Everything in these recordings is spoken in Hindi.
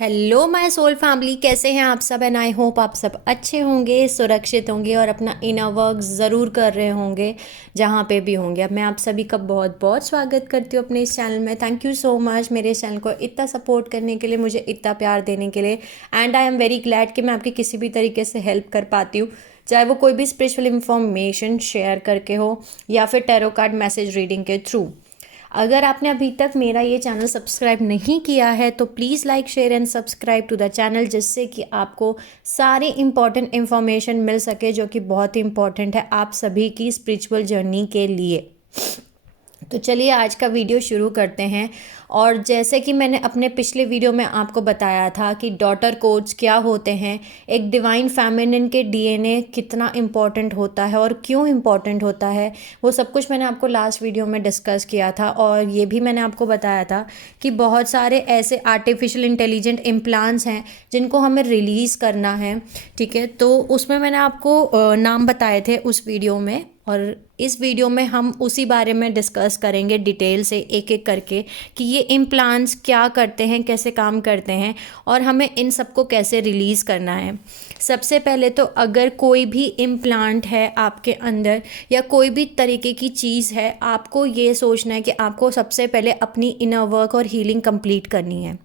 हेलो माय सोल फैमिली, कैसे हैं आप सब? एंड आई होप आप सब अच्छे होंगे, सुरक्षित होंगे और अपना इनर वर्क ज़रूर कर रहे होंगे जहाँ पे भी होंगे। अब मैं आप सभी का बहुत बहुत स्वागत करती हूँ अपने इस चैनल में। थैंक यू सो मच मेरे इस चैनल को इतना सपोर्ट करने के लिए, मुझे इतना प्यार देने के लिए। And I am very glad कि मैं आपकी किसी भी तरीके से हेल्प कर पाती हूँ, चाहे वो कोई भी स्पिरिचुअल इंफॉर्मेशन शेयर करके हो या फिर टैरो कार्ड मैसेज रीडिंग के थ्रू। अगर आपने अभी तक मेरा ये चैनल सब्सक्राइब नहीं किया है तो please like share and subscribe to the channel, जिससे कि आपको सारी इंपॉर्टेंट इन्फॉर्मेशन मिल सके जो कि बहुत ही इंपॉर्टेंट है आप सभी की स्पिरिचुअल जर्नी के लिए। तो चलिए आज का वीडियो शुरू करते हैं। और जैसे कि मैंने अपने पिछले वीडियो में आपको बताया था कि डॉटर कोड्स क्या होते हैं, एक डिवाइन फेमिनिन के डीएनए कितना इम्पॉर्टेंट होता है और क्यों इम्पॉर्टेंट होता है, वो सब कुछ मैंने आपको लास्ट वीडियो में डिस्कस किया था। और ये भी मैंने आपको बताया था कि बहुत सारे ऐसे आर्टिफिशियल इंटेलिजेंट इम्प्लांट्स हैं जिनको हमें रिलीज़ करना है। ठीक है, तो उसमें मैंने आपको नाम बताए थे उस वीडियो में, और इस वीडियो में हम उसी बारे में डिस्कस करेंगे डिटेल से एक एक करके कि ये इम्प्लांट्स क्या करते हैं, कैसे काम करते हैं और हमें इन सबको कैसे रिलीज़ करना है। सबसे पहले तो अगर कोई भी इम्प्लांट है आपके अंदर या कोई भी तरीके की चीज़ है, आपको ये सोचना है कि आपको सबसे पहले अपनी इनर वर्क और हीलिंग कंप्लीट करनी है।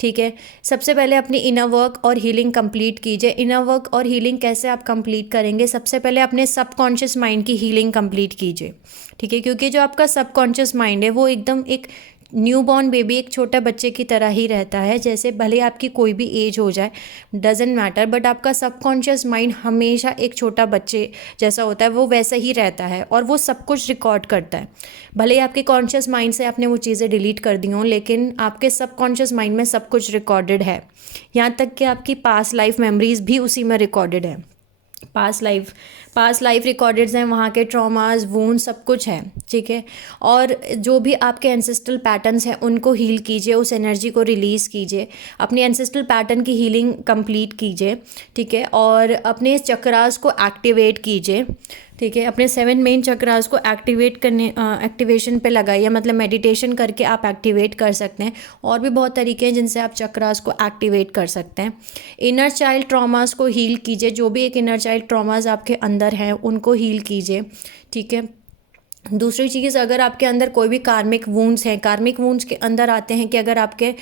ठीक है, सबसे पहले अपनी इनर वर्क और हीलिंग कंप्लीट कीजिए। इनर वर्क और हीलिंग कैसे आप कंप्लीट करेंगे? सबसे पहले अपने सबकॉन्शियस माइंड की हीलिंग कंप्लीट कीजिए। ठीक है, क्योंकि जो आपका सबकॉन्शियस माइंड है वो एकदम एक न्यू बॉर्न बेबी, एक छोटा बच्चे की तरह ही रहता है। जैसे भले आपकी कोई भी एज हो जाए, डजेंट मैटर, बट आपका सबकॉन्शियस माइंड हमेशा एक छोटा बच्चे जैसा होता है, वो वैसा ही रहता है और वो सब कुछ रिकॉर्ड करता है। भले ही आपके कॉन्शियस माइंड से आपने वो चीज़ें डिलीट कर दी हों, लेकिन आपके सबकॉन्शियस माइंड में सब कुछ रिकॉर्डेड है। यहाँ तक कि आपकी पास्ट लाइफ मेमोरीज भी उसी में रिकॉर्डेड है। पास्ट लाइफ रिकॉर्डेड्स हैं, वहाँ के ट्रॉमास, वूंड, सब कुछ है। ठीक है, और जो भी आपके एंसेस्ट्रल पैटर्न्स हैं उनको हील कीजिए, उस एनर्जी को रिलीज़ कीजिए, अपने एंसेस्ट्रल पैटर्न की हीलिंग कंप्लीट कीजिए। ठीक है, और अपने चक्रास को एक्टिवेट कीजिए। ठीक है, अपने 7 मेन चक्रास को एक्टिवेशन पे लगाइए, मतलब मेडिटेशन करके आप एक्टिवेट कर सकते हैं। और भी बहुत तरीके हैं जिनसे आप चक्रास को एक्टिवेट कर सकते हैं। इनर चाइल्ड ट्रॉमास को हील कीजिए, जो भी एक इनर चाइल्ड ट्रॉमास आपके अंदर हैं उनको हील कीजिए। ठीक है, दूसरी चीज़, अगर आपके अंदर कोई भी कार्मिक वूंड्स हैं, कार्मिक वूंड्स के अंदर आते हैं कि अगर आपके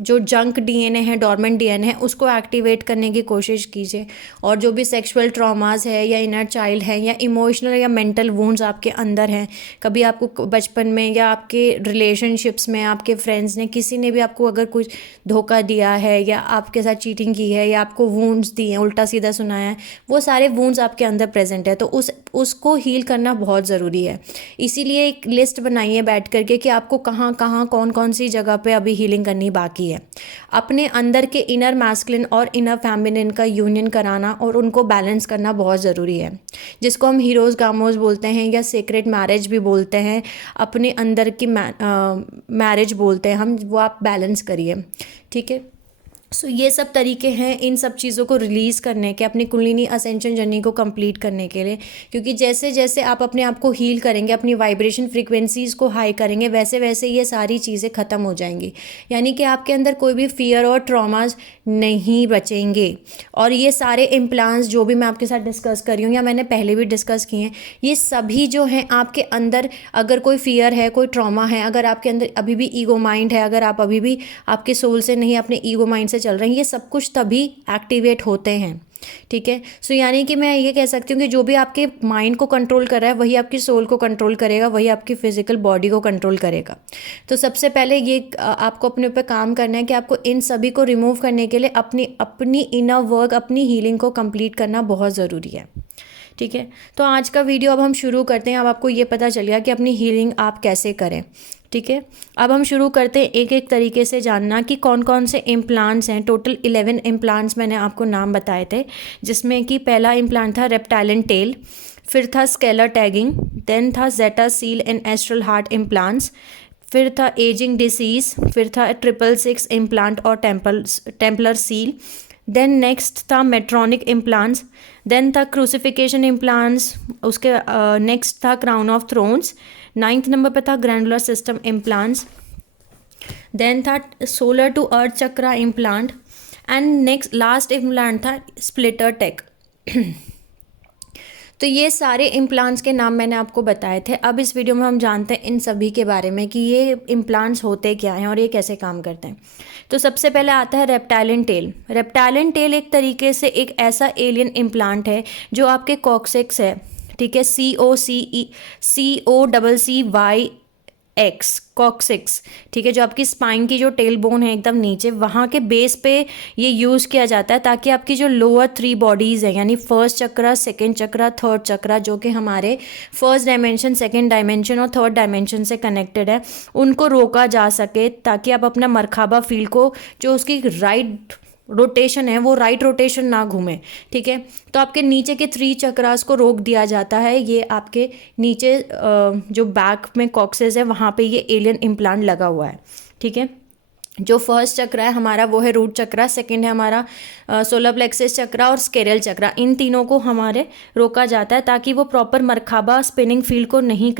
जो जंक डीएनए है, डॉर्मेंट डीएनए है, उसको एक्टिवेट करने की कोशिश कीजिए। और जो भी सेक्सुअल ट्रॉमास है या इनर चाइल्ड है या इमोशनल या मेंटल वूंड्स आपके अंदर हैं, कभी आपको बचपन में या आपके रिलेशनशिप्स में आपके फ्रेंड्स ने, किसी ने भी आपको अगर कुछ धोखा दिया है या आपके साथ चीटिंग की है या आपको वूंड्स दिए हैं, उल्टा सीधा सुनाया है, वो सारे वूंड्स आपके अंदर प्रेजेंट है, तो उसको हील करना बहुत ज़रूरी है। इसीलिए एक लिस्ट बनाइए बैठ करके कि आपको कहाँ कहाँ कौन कौन सी जगह पे अभी हीलिंग करनी बाकी है। अपने अंदर के इनर मैस्कुलिन और इनर फेमिनिन का यूनियन कराना और उनको बैलेंस करना बहुत ज़रूरी है, जिसको हम हीरोज़ गामोज बोलते हैं या सीक्रेट मैरिज भी बोलते हैं, अपने अंदर की मैरिज बोलते हैं हम, वो आप बैलेंस करिए। ठीक है, सो ये सब तरीके हैं इन सब चीज़ों को रिलीज़ करने के, अपनी कुंडलिनी असेंशन जर्नी को कंप्लीट करने के लिए। क्योंकि जैसे जैसे आप अपने आप को हील करेंगे, अपनी वाइब्रेशन फ्रीक्वेंसीज़ को हाई करेंगे, वैसे वैसे ये सारी चीज़ें ख़त्म हो जाएंगी। यानी कि आपके अंदर कोई भी फियर और ट्रॉमास नहीं बचेंगे। और ये सारे इम्प्लांट्स जो भी मैं आपके साथ डिस्कस कर रही हूँ या मैंने पहले भी डिस्कस किए हैं, ये सभी जो हैं आपके अंदर, अगर कोई फियर है, कोई ट्रॉमा है, अगर आपके अंदर अभी भी ईगो माइंड है, अगर आप अभी भी आपके सोल से नहीं अपने ईगो माइंड से चल रहे हैं, ये सब कुछ तभी एक्टिवेट होते हैं। ठीक है, सो यानी कि मैं ये कह सकती हूँ कि जो भी आपके माइंड को कंट्रोल कर रहा है वही आपकी सोल को कंट्रोल करेगा, वही आपकी फिजिकल बॉडी को कंट्रोल करेगा। तो सबसे पहले ये आपको अपने ऊपर काम करना है कि आपको इन सभी को रिमूव करने के लिए अपनी अपनी इनर वर्क, अपनी हीलिंग को कंप्लीट करना बहुत ज़रूरी है। ठीक है, तो आज का वीडियो अब हम शुरू करते हैं। अब आपको ये पता चल गया कि अपनी हीलिंग आप कैसे करें। ठीक है, अब हम शुरू करते हैं एक एक तरीके से जानना कि कौन कौन से इम्प्लांट्स हैं। टोटल 11 इम्प्लांट्स मैंने आपको नाम बताए थे, जिसमें कि पहला इम्प्लांट था रेप्टाइलन टेल, फिर था स्केलर टैगिंग, देन था Zeta seal and astral heart implants, फिर था एजिंग डिसीज, फिर था 666 इम्प्लांट और टेम्पलर सील, देन नेक्स्ट था मेट्रॉनिक इम्प्लांट्स, देन था क्रूसिफिकेशन इम्प्लांट्स, उसके नेक्स्ट था crown of thrones, 9th number पे था ग्रैंडुलर सिस्टम इम्प्लांट्स, देन था solar to earth chakra implant, and next last implant था स्प्लिटर टेक। तो ये सारे इम्प्लांट्स के नाम मैंने आपको बताए थे। अब इस वीडियो में हम जानते हैं इन सभी के बारे में कि ये इम्प्लांट्स होते क्या हैं और ये कैसे काम करते हैं। तो सबसे पहले आता है रेप्टाइलियन टेल। रेप्टाइलियन टेल एक तरीके से एक ऐसा एलियन इम्प्लांट है जो आपके कॉक्सिक्स है, ठीक है, COCCY कॉक्सिक्स, ठीक है, जो आपकी स्पाइन की जो टेल बोन है एकदम नीचे, वहाँ के बेस पे ये यूज़ किया जाता है ताकि आपकी जो लोअर 3 बॉडीज़ है यानी फर्स्ट चक्रा, सेकंड चक्रा, थर्ड चक्रा, जो कि हमारे फर्स्ट डायमेंशन, सेकंड डायमेंशन और थर्ड डायमेंशन से कनेक्टेड है, उनको रोका जा सके ताकि आप अपना मरखाबा फील्ड को, जो उसकी राइट रोटेशन है वो राइट रोटेशन ना घूमे, ठीक है। तो आपके नीचे के 3 चक्रास को रोक दिया जाता है। ये आपके नीचे जो बैक में कॉक्सेस है वहाँ पे ये एलियन इम्प्लांट लगा हुआ है, ठीक है। जो फर्स्ट चक्र है हमारा वो है रूट चक्रा, सेकंड है हमारा सोलर प्लेक्सस चक्रा और स्केरल चक्रा। इन तीनों को हमारे रोका जाता है ताकि वो प्रॉपर मरखाबा स्पिनिंग फील्ड को नहीं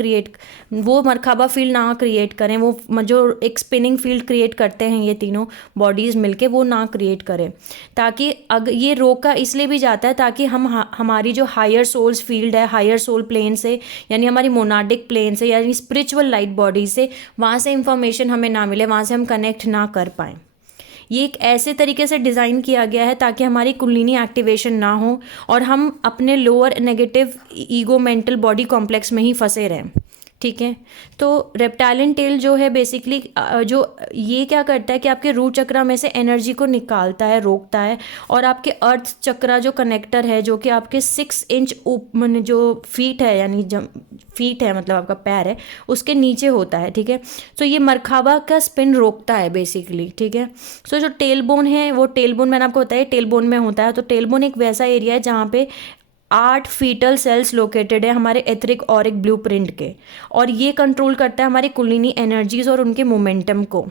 वो मरखाबा फील्ड ना क्रिएट करें, वो जो एक स्पिनिंग फील्ड क्रिएट करते हैं ये तीनों बॉडीज़ मिलके, वो ना क्रिएट करें। ताकि अगर ये रोका इसलिए भी जाता है ताकि हमारी जो हायर सोल्स फील्ड है, हायर सोल प्लेन से यानी हमारी मोनाडिक प्लेन से यानी स्पिरिचुअल लाइट बॉडी से, वहाँ से इंफॉर्मेशन हमें ना मिले, वहाँ से हम कनेक्ट ना कर पाएँ। ये एक ऐसे तरीके से डिज़ाइन किया गया है ताकि हमारी कुंडलिनी एक्टिवेशन ना हो और हम अपने lower negative ego mental body complex में ही फंसे रहें, ठीक है। तो रेप्टाइलियन टेल जो है बेसिकली जो ये क्या करता है कि आपके रूट चक्रा में से एनर्जी को निकालता है, रोकता है, और आपके अर्थ चक्रा जो कनेक्टर है, जो कि आपके 6 इंच जो फीट है यानी फीट है मतलब आपका पैर है, उसके नीचे होता है, ठीक है। तो ये मरखाबा का स्पिन रोकता है बेसिकली, ठीक है। सो जो टेल बोन है वो टेल बोन मैंने आपको बताया टेल बोन में होता है। तो टेल बोन एक वैसा एरिया है जहाँ पे 8 फीटल सेल्स लोकेटेड है हमारे एथरिक और एक ब्लूप्रिंट के, और ये कंट्रोल करता है हमारी कुंडलिनी एनर्जीज और उनके मोमेंटम को,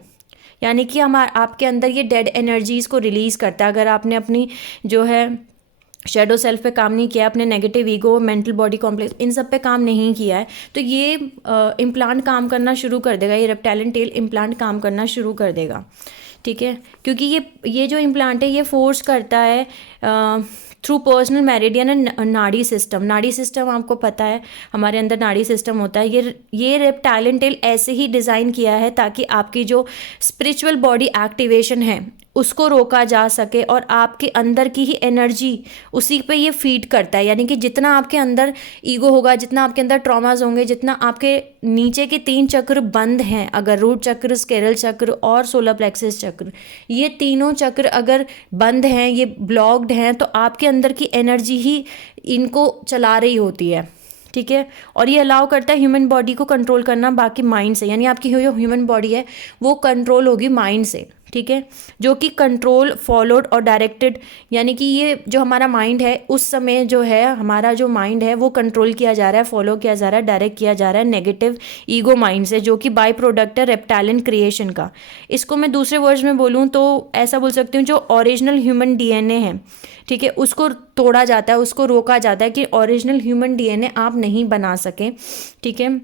यानी कि आपके अंदर ये डेड एनर्जीज को रिलीज करता है। अगर आपने अपनी जो है शेडो सेल्फ पे काम नहीं किया, अपने negative ego, mental body complex, इन सब पे काम नहीं किया है, तो ये इम्प्लांट काम करना शुरू कर देगा, ये रेप्टाइलियन टेल इम्प्लांट काम करना शुरू कर देगा, ठीक है। क्योंकि ये जो इम्प्लांट है ये फोर्स करता है थ्रू पर्सनल मेरिडियन एंड नाड़ी सिस्टम आपको पता है हमारे अंदर नाड़ी सिस्टम होता है। ये रेप्टाइलियन टेल ऐसे ही डिज़ाइन किया है ताकि आपकी जो स्पिरिचुअल बॉडी एक्टिवेशन है उसको रोका जा सके और आपके अंदर की ही एनर्जी उसी पे ये फीड करता है। यानी कि जितना आपके अंदर ईगो होगा, जितना आपके अंदर ट्रॉमास होंगे, जितना आपके नीचे के 3 चक्र बंद हैं, अगर रूट चक्र, स्केरल चक्र और सोलर प्लेक्सस चक्र, ये तीनों चक्र अगर बंद हैं, ये ब्लॉक्ड हैं, तो आपके अंदर की एनर्जी ही इनको चला रही होती है, ठीक है। और ये अलाउ करता है ह्यूमन बॉडी को कंट्रोल करना बाकी माइंड से, यानी आपकी जो ह्यूमन बॉडी है वो कंट्रोल होगी माइंड से, ठीक है, जो कि कंट्रोल फॉलोड और डायरेक्टेड, यानी कि ये जो हमारा माइंड है उस समय जो है हमारा जो माइंड है वो कंट्रोल किया जा रहा है, फॉलो किया जा रहा है, डायरेक्ट किया जा रहा है नेगेटिव ईगो माइंड से, जो कि बाय प्रोडक्ट है रेप्टाइलियन क्रिएशन का। इसको मैं दूसरे वर्ड्स में बोलूँ तो ऐसा बोल सकती हूँ, जो ओरिजिनल ह्यूमन डीएनए है, ठीक है, उसको तोड़ा जाता है, उसको रोका जाता है कि ओरिजिनल ह्यूमन डीएनए आप नहीं बना सकें, ठीक है।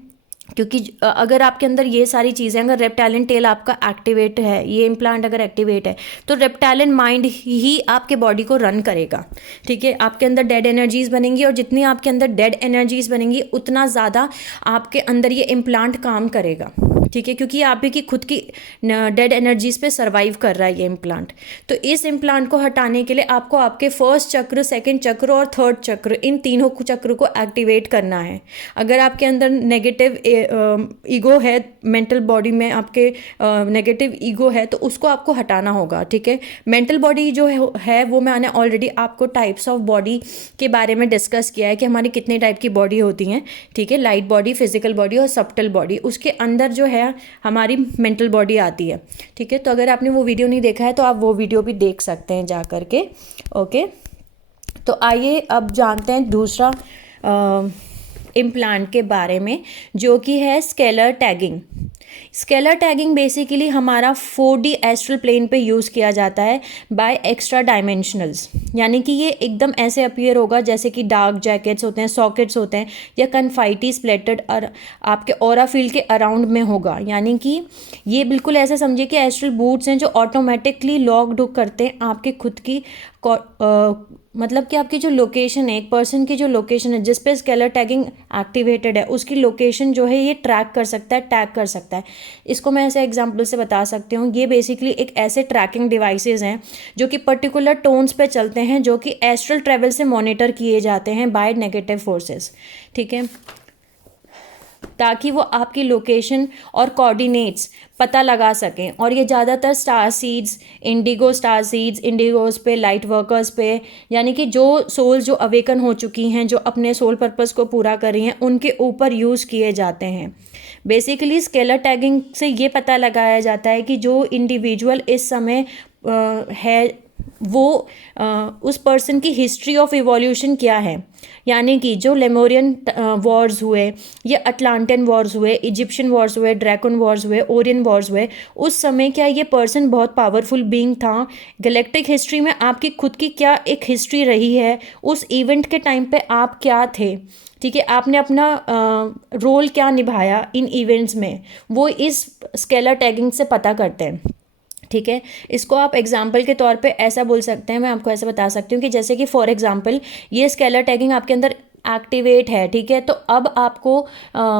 क्योंकि अगर आपके अंदर ये सारी चीज़ें, अगर रेप्टाइलियन टेल आपका एक्टिवेट है, ये इम्प्लांट अगर एक्टिवेट है, तो रेप्टाइलियन माइंड ही आपके बॉडी को रन करेगा, ठीक है। आपके अंदर डेड एनर्जीज बनेंगी और जितनी आपके अंदर डेड एनर्जीज बनेंगी उतना ज़्यादा आपके अंदर ये इम्प्लांट काम करेगा, ठीक है, क्योंकि आप ही की खुद की डेड एनर्जीज पे सर्वाइव कर रहा है ये इम्प्लांट। तो इस इम्प्लांट को हटाने के लिए आपको आपके फर्स्ट चक्र, सेकंड चक्र और थर्ड चक्र, इन तीनों चक्र को एक्टिवेट करना है। अगर आपके अंदर नेगेटिव ईगो है, मेंटल बॉडी में आपके नेगेटिव ईगो है, तो उसको आपको हटाना होगा, ठीक है। मेंटल बॉडी जो है वो मैंने ऑलरेडी आपको टाइप्स ऑफ बॉडी के बारे में डिस्कस किया है कि हमारी कितने टाइप की बॉडी होती हैं, ठीक है, लाइट बॉडी, फिजिकल बॉडी और सब्टल बॉडी। उसके अंदर जो है हमारी मेंटल बॉडी आती है, ठीक है। तो अगर आपने वो वीडियो नहीं देखा है तो आप वो वीडियो भी देख सकते हैं जा करके, ओके। तो आइए अब जानते हैं दूसरा इम्प्लांट के बारे में, जो कि है scalar tagging. Scalar tagging basically हमारा 4D एस्ट्रल प्लेन पे यूज़ किया जाता है बाय एक्स्ट्रा डायमेंशनल्स, यानी कि ये एकदम ऐसे अपीयर होगा जैसे कि डार्क जैकेट्स होते हैं, सॉकेट्स होते हैं, या कन्फाइटी स्प्लेटेड और आपके ऑरा फील्ड के अराउंड में होगा। यानी कि ये बिल्कुल ऐसे समझिए कि एस्ट्रल बूट्स हैं जो ऑटोमेटिकली लॉक्ड करते हैं आपके खुद की मतलब कि आपकी जो लोकेशन है, एक पर्सन की जो लोकेशन है जिस पे स्केलर टैगिंग एक्टिवेटेड है, उसकी लोकेशन जो है ये ट्रैक कर सकता है, टैग कर सकता है। इसको मैं ऐसे एग्जांपल से बता सकती हूँ। ये बेसिकली एक ऐसे ट्रैकिंग डिवाइसेस हैं जो कि पर्टिकुलर टोन्स पे चलते हैं, जो कि एस्ट्रल ट्रेवल से मॉनिटर किए जाते हैं बाय नेगेटिव फोर्सेस, ठीक है, ताकि वो आपकी लोकेशन और कोऑर्डिनेट्स पता लगा सकें। और ये ज़्यादातर star seeds, indigo star seeds, indigos पे, लाइट वर्कर्स पे, यानी कि जो सोल्स जो अवेकन हो चुकी हैं, जो अपने सोल पर्पस को पूरा कर रही हैं, उनके ऊपर यूज़ किए जाते हैं। बेसिकली स्केलर टैगिंग से ये पता लगाया जाता है कि जो इंडिविजुअल इस समय है वो उस पर्सन की हिस्ट्री ऑफ इवोल्यूशन क्या है। यानी कि जो लेमोरियन वॉर्स हुए, या अटलांटियन वॉर्स हुए, इजिप्शियन वॉर्स हुए, ड्रैकन वॉर्स हुए, ओरियन वॉर्स हुए, उस समय क्या ये पर्सन बहुत पावरफुल बीइंग था। गैलेक्टिक हिस्ट्री में आपकी खुद की क्या एक हिस्ट्री रही है, उस इवेंट के टाइम पे आप क्या थे, ठीक है, आपने अपना रोल क्या निभाया इन इवेंट्स में, वो इस स्केलर टैगिंग से पता करते हैं, ठीक है। इसको आप एग्जाम्पल के तौर पे ऐसा बोल सकते हैं, मैं आपको ऐसा बता सकती हूँ कि जैसे कि फॉर एग्जाम्पल ये स्केलर टैगिंग आपके अंदर एक्टिवेट है, ठीक है, तो अब आपको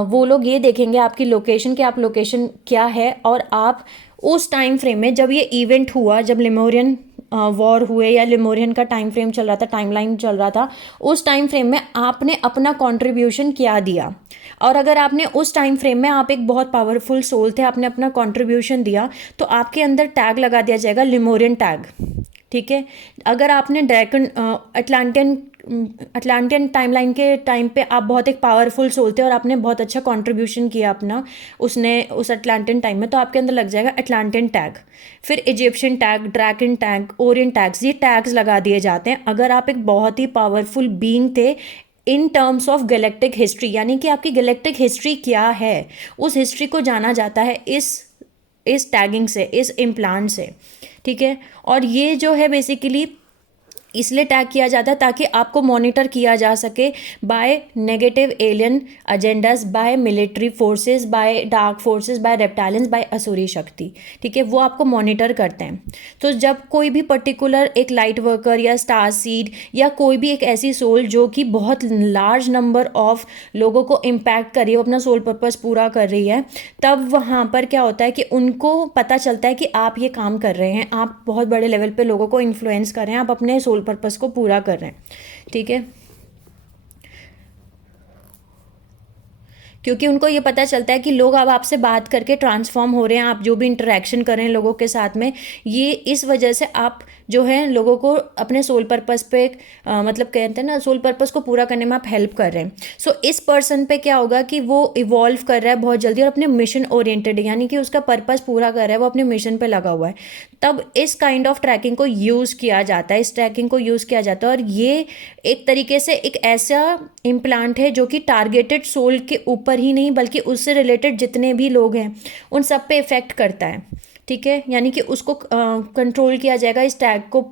वो लोग ये देखेंगे आपकी लोकेशन, कि आप लोकेशन क्या है, और आप उस टाइम फ्रेम में जब ये इवेंट हुआ, जब लेमोरियन वॉर हुए या लेमोरियन का टाइम फ्रेम चल रहा था, टाइमलाइन चल रहा था, उस टाइम फ्रेम में आपने अपना कंट्रीब्यूशन क्या दिया। और अगर आपने उस टाइम फ्रेम में, आप एक बहुत पावरफुल सोल थे, आपने अपना कंट्रीब्यूशन दिया, तो आपके अंदर टैग लगा दिया जाएगा, लेमोरियन टैग, ठीक है। अगर आपने ड्रैकन अटलांटियन टाइमलाइन के टाइम पे आप बहुत एक पावरफुल सोल थे और आपने बहुत अच्छा कंट्रीब्यूशन किया अपना उस अटलांटियन टाइम में, तो आपके अंदर लग जाएगा अटलांटियन टैग। फिर Egyptian tag, Draconian tag, Orion tags, ये टैग्स लगा दिए जाते हैं अगर आप एक बहुत ही पावरफुल बीइंग थे in terms of galactic history. यानी कि आपकी गैलेक्टिक हिस्ट्री क्या है, उस हिस्ट्री को जाना जाता है इस टैगिंग से, इस इम्प्लांट से, ठीक है। और ये जो है बेसिकली इसलिए टैग किया जाता है ताकि आपको मॉनिटर किया जा सके by negative alien agendas, by military forces, by dark forces, by reptilians, by असुरी शक्ति, ठीक है, वो आपको मॉनिटर करते हैं। तो जब कोई भी पर्टिकुलर एक लाइट वर्कर या स्टार सीड या कोई भी एक ऐसी सोल जो कि बहुत लार्ज नंबर ऑफ लोगों को इम्पैक्ट कर रही है, अपना सोल पर्पस पूरा कर रही है, तब वहाँ पर क्या होता है कि उनको पता चलता है कि आप ये काम कर रहे हैं, आप बहुत बड़े लेवल पे लोगों को इन्फ्लुएंस कर रहे हैं, आप अपने सोल पर्पस को पूरा कर रहे हैं, ठीक है। क्योंकि उनको ये पता चलता है कि लोग अब आपसे बात करके ट्रांसफॉर्म हो रहे हैं, आप जो भी इंटरेक्शन कर रहे हैं लोगों के साथ में, ये इस वजह से आप जो है लोगों को अपने सोल पर्पस पे मतलब कहते हैं ना, सोल पर्पस को पूरा करने में आप हेल्प कर रहे हैं। सो इस पर्सन पे क्या होगा कि वो इवॉल्व कर रहा है बहुत जल्दी और अपने मिशन ओरिएंटेड है, यानी कि उसका पर्पस पूरा कर रहा है, वो अपने मिशन पे लगा हुआ है। तब इस काइंड ऑफ ट्रैकिंग को यूज़ किया जाता है, इस ट्रैकिंग को यूज़ किया जाता है। और ये एक तरीके से एक ऐसा इम्प्लांट है जो कि टारगेटेड सोल के ऊपर ही नहीं बल्कि उससे रिलेटेड जितने भी लोग हैं उन सब पे इफेक्ट करता है, ठीक है। यानी कि उसको कंट्रोल किया जाएगा, इस टैग को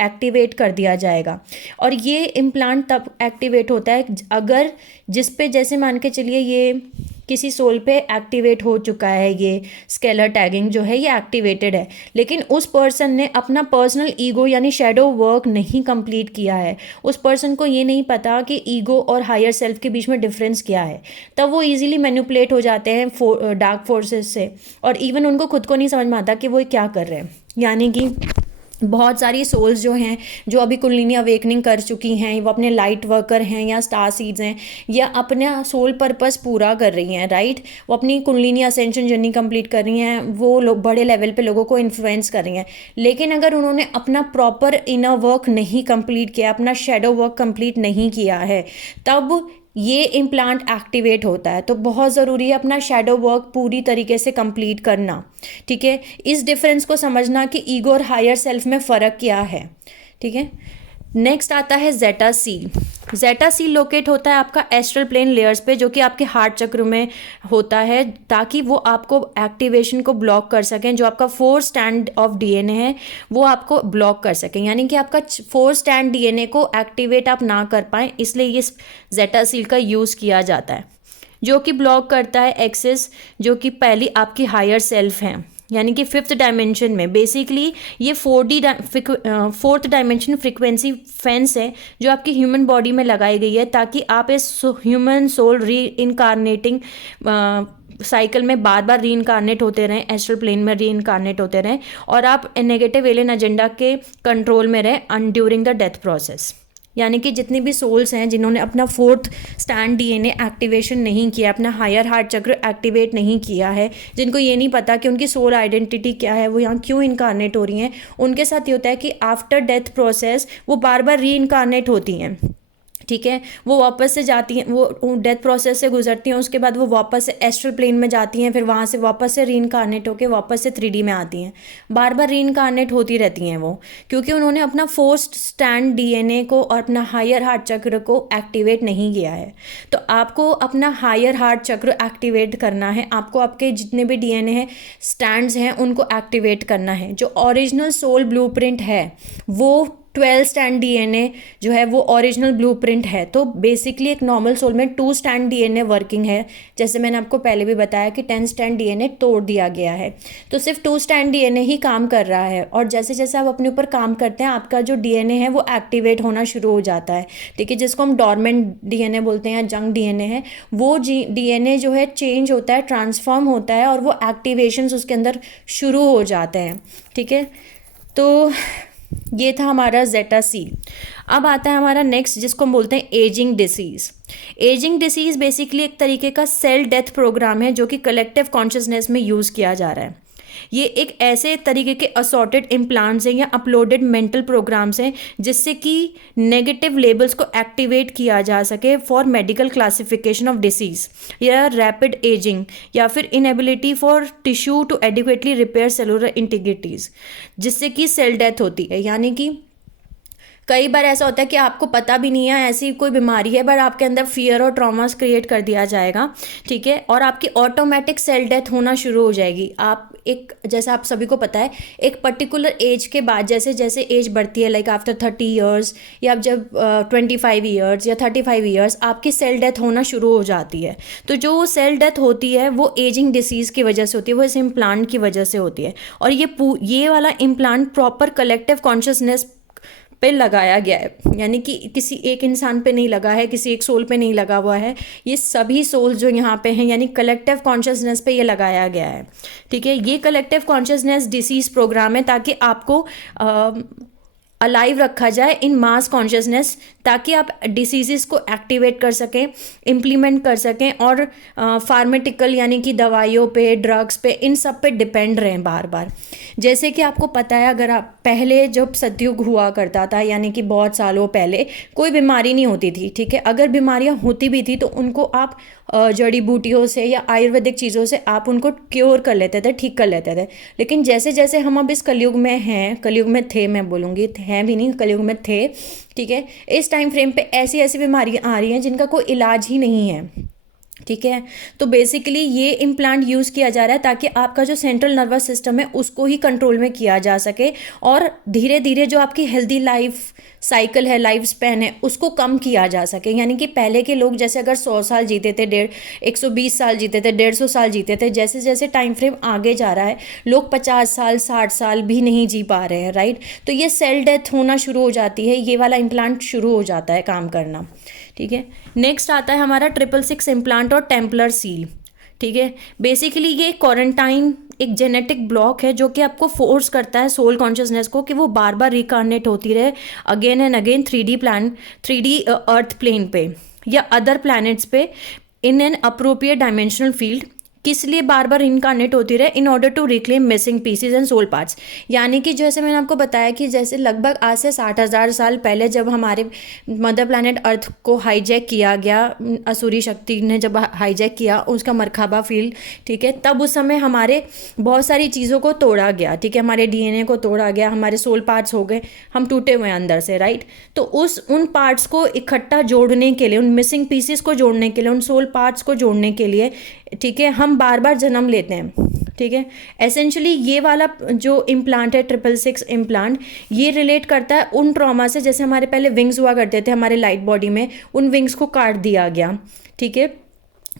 एक्टिवेट कर दिया जाएगा। और ये इम्प्लांट तब एक्टिवेट होता है अगर जिस पे, जैसे मान के चलिए ये किसी सोल पे एक्टिवेट हो चुका है, ये स्केलर टैगिंग जो है ये एक्टिवेटेड है, लेकिन उस पर्सन ने अपना पर्सनल ईगो यानी शैडो वर्क नहीं कंप्लीट किया है, उस पर्सन को ये नहीं पता कि ईगो और हायर सेल्फ के बीच में डिफरेंस क्या है, तब वो इजीली मैनिपुलेट हो जाते हैं डार्क फोर्सेस से, और इवन उनको खुद को नहीं समझ में आता कि वो क्या कर रहे हैं। यानी कि बहुत सारी सोल्स जो हैं जो अभी कुंडलिनी अवेकनिंग कर चुकी हैं, वो अपने लाइट वर्कर हैं या स्टार सीड्स हैं या अपना सोल पर्पस पूरा कर रही हैं, राइट, वो अपनी कुंडलिनी असेंशन जर्नी कंप्लीट कर रही हैं, वो लोग बड़े लेवल पे लोगों को इन्फ्लुएंस कर रही हैं, लेकिन अगर उन्होंने अपना प्रॉपर इनर वर्क नहीं कंप्लीट किया, अपना शेडो वर्क कंप्लीट नहीं किया है, तब ये इम्प्लांट एक्टिवेट होता है। तो बहुत ज़रूरी है अपना शेडो वर्क पूरी तरीके से कंप्लीट करना, ठीक है। इस डिफरेंस को समझना कि ईगो और हायर सेल्फ में फ़र्क क्या है, ठीक है। नेक्स्ट आता है जेटा सील। जेटा सील लोकेट होता है आपका एस्ट्रल प्लेन लेयर्स पे, जो कि आपके हार्ट चक्र में होता है, ताकि वो आपको एक्टिवेशन को ब्लॉक कर सकें। जो आपका 4 स्टैंड ऑफ डीएनए है वो आपको ब्लॉक कर सकें, यानी कि आपका 4 स्टैंड डीएनए को एक्टिवेट आप ना कर पाएँ, इसलिए ये जेटा सील का यूज़ किया जाता है, जो कि ब्लॉक करता है एक्सेस, जो कि पहली आपकी हायर सेल्फ है, यानी कि 5th डायमेंशन में। बेसिकली ये 4th डायमेंशन फ्रिक्वेंसी फेंस है जो आपकी ह्यूमन बॉडी में लगाई गई है, ताकि आप इस ह्यूमन सोल री इनकारनेटिंग साइकिल में बार बार री इनकारनेट होते रहें, एस्ट्रल प्लेन में री इनकारनेट होते रहें, और आप नेगेटिव एलियन एजेंडा के कंट्रोल में रहें ड्यूरिंग द डेथ प्रोसेस। यानी कि जितनी भी सोल्स हैं जिन्होंने अपना 4th स्टैंड डीएनए एक्टिवेशन नहीं किया, अपना हायर हार्ट चक्र एक्टिवेट नहीं किया है, जिनको ये नहीं पता कि उनकी सोल आइडेंटिटी क्या है, वो यहाँ क्यों इनकारनेट हो रही हैं, उनके साथ ये होता है कि आफ्टर डेथ प्रोसेस वो बार बार री इनकारनेट होती हैं। ठीक है, वो वापस से जाती हैं, वो डेथ प्रोसेस से गुजरती हैं, उसके बाद वो वापस से एस्ट्रल प्लेन में जाती हैं, फिर वहाँ से वापस से रीइनकारनेट होकर वापस से 3D में आती हैं, बार बार रीइनकारनेट होती रहती हैं वो, क्योंकि उन्होंने अपना 4th स्टैंड डीएनए को और अपना हायर हार्ट चक्र को एक्टिवेट नहीं किया है। तो आपको अपना हायर हार्ट चक्र एक्टिवेट करना है, आपको आपके जितने भी डीएनए हैं स्टैंड्स हैं उनको एक्टिवेट करना है। जो ओरिजिनल सोल ब्लूप्रिंट है वो 12 स्टैंड डीएनए जो है वो ओरिजिनल ब्लूप्रिंट है। तो बेसिकली एक नॉर्मल सोल में 2 स्टैंड डीएनए वर्किंग है, जैसे मैंने आपको पहले भी बताया कि 10 स्टैंड डीएनए तोड़ दिया गया है, तो सिर्फ 2 स्टैंड डीएनए ही काम कर रहा है। और जैसे जैसे आप अपने ऊपर काम करते हैं आपका जो डीएनए है वो एक्टिवेट होना शुरू हो जाता है। ठीक है, जिसको हम डॉर्मेंट डीएनए बोलते हैं या जंक डीएनए है, वो डीएनए जो है चेंज होता है, ट्रांसफॉर्म होता है, और वो एक्टिवेशंस उसके अंदर शुरू हो जाते हैं। ठीक है, तो ये था हमारा जेटा सील। अब आता है हमारा नेक्स्ट, जिसको हम बोलते हैं ageing disease. Ageing disease basically एक तरीके का सेल डेथ प्रोग्राम है जो कि कलेक्टिव कॉन्शियसनेस में यूज़ किया जा रहा है। ये एक ऐसे तरीके के असॉर्टेड इम्प्लांट्स हैं या अपलोडेड मेंटल प्रोग्राम्स हैं जिससे कि नेगेटिव लेबल्स को एक्टिवेट किया जा सके for medical classification of disease या रैपिड एजिंग या फिर inability for tissue to adequately repair cellular integrities, जिससे कि सेल डेथ होती है। यानी कि कई बार ऐसा होता है कि आपको पता भी नहीं है ऐसी कोई बीमारी है, बट आपके अंदर फियर और ट्रॉमास क्रिएट कर दिया जाएगा। ठीक है, और आपकी ऑटोमेटिक सेल डेथ होना शुरू हो जाएगी। आप एक, जैसा आप सभी को पता है, एक पर्टिकुलर एज के बाद जैसे जैसे एज बढ़ती है, लाइक आफ्टर 30 ईयर्स या आप जब 25 ईयर्स या 35 ईयर्स, आपकी सेल डेथ होना शुरू हो जाती है। तो जो सेल डेथ होती है वो एजिंग डिसीज़ की वजह से होती है, वो इस इम्प्लांट की वजह से होती है। और ये वाला इम्प्लांट प्रॉपर कलेक्टिव कॉन्शियसनेस पे लगाया गया है, यानी कि किसी एक इंसान पे नहीं लगा है, किसी एक सोल पे नहीं लगा हुआ है, ये सभी सोल जो यहाँ पे हैं यानी कलेक्टिव कॉन्शियसनेस पे ये लगाया गया है। ठीक है, ये कलेक्टिव कॉन्शियसनेस डिसीज़ प्रोग्राम है ताकि आपको अलाइव रखा जाए इन मास कॉन्शियसनेस, ताकि आप डिसीज़ को एक्टिवेट कर सकें, इम्प्लीमेंट कर सकें, और फार्मेटिकल यानी कि दवाइयों पे, ड्रग्स पे, इन सब पे डिपेंड रहें बार बार। जैसे कि आपको पता है, अगर आप पहले जब सतयुग हुआ करता था, यानी कि बहुत सालों पहले कोई बीमारी नहीं होती थी। ठीक है, अगर बीमारियां होती भी थी तो उनको आप जड़ी बूटियों से या आयुर्वेदिक चीज़ों से आप उनको क्योर कर लेते थे, ठीक कर लेते थे। लेकिन जैसे जैसे हम अब इस कलयुग में हैं, कलयुग में थे, मैं बोलूँगी हैं भी नहीं, कलयुग में थे। ठीक है, इस टाइम फ्रेम पे ऐसी ऐसी बीमारियां आ रही हैं जिनका कोई इलाज ही नहीं है। ठीक है, तो बेसिकली ये इम्प्लांट यूज़ किया जा रहा है ताकि आपका जो सेंट्रल नर्वस सिस्टम है उसको ही कंट्रोल में किया जा सके, और धीरे धीरे जो आपकी हेल्दी लाइफ साइकिल है, लाइफ स्पैन है, उसको कम किया जा सके। यानी कि पहले के लोग जैसे अगर 100 साल जीते थे, 120 साल जीते थे, 150 साल जीते थे, जैसे जैसे टाइम फ्रेम आगे जा रहा है लोग 50 साल 60 साल भी नहीं जी पा रहे हैं। राइट, तो ये सेल डेथ होना शुरू हो जाती है, ये वाला इम्प्लांट शुरू हो जाता है काम करना। ठीक है, नेक्स्ट आता है हमारा 666 इम्प्लांट और टेम्पलर सील। ठीक है, बेसिकली ये क्वारंटाइन एक जेनेटिक ब्लॉक है जो कि आपको फोर्स करता है सोल कॉन्शियसनेस को कि वो बार बार रिकारनेट होती रहे again and again 3D earth plane पे या अदर प्लैनेट्स पे in an appropriate dimensional field, किस लिए बार बार इनकारनेट होती रहे? In order to reclaim missing pieces and soul parts. यानी कि जैसे मैंने आपको बताया कि जैसे लगभग आज से 60,000 साल पहले जब हमारे मदर प्लैनेट अर्थ को हाईजैक किया गया, असुरी शक्ति ने जब हाईजैक किया उसका मरकाबा फील्ड, ठीक है, तब उस समय हमारे बहुत सारी चीज़ों को तोड़ा गया, ठीक है, हमारे डीएनए को तोड़ा गया, हमारे सोल पार्ट्स हो गए, हम टूटे हुए हैं अंदर से, राइट। तो उन पार्ट्स को इकट्ठा जोड़ने के लिए, उन मिसिंग पीसेस को जोड़ने के लिए, उन सोल पार्ट्स को जोड़ने के लिए, ठीक है, हम बार बार जन्म लेते हैं, ठीक है। एसेंशली ये वाला जो इम्प्लांट है 666 इम्प्लांट, ये रिलेट करता है उन ट्रॉमा से, जैसे हमारे पहले विंग्स हुआ करते थे हमारे लाइट बॉडी में, उन विंग्स को काट दिया गया, ठीक है।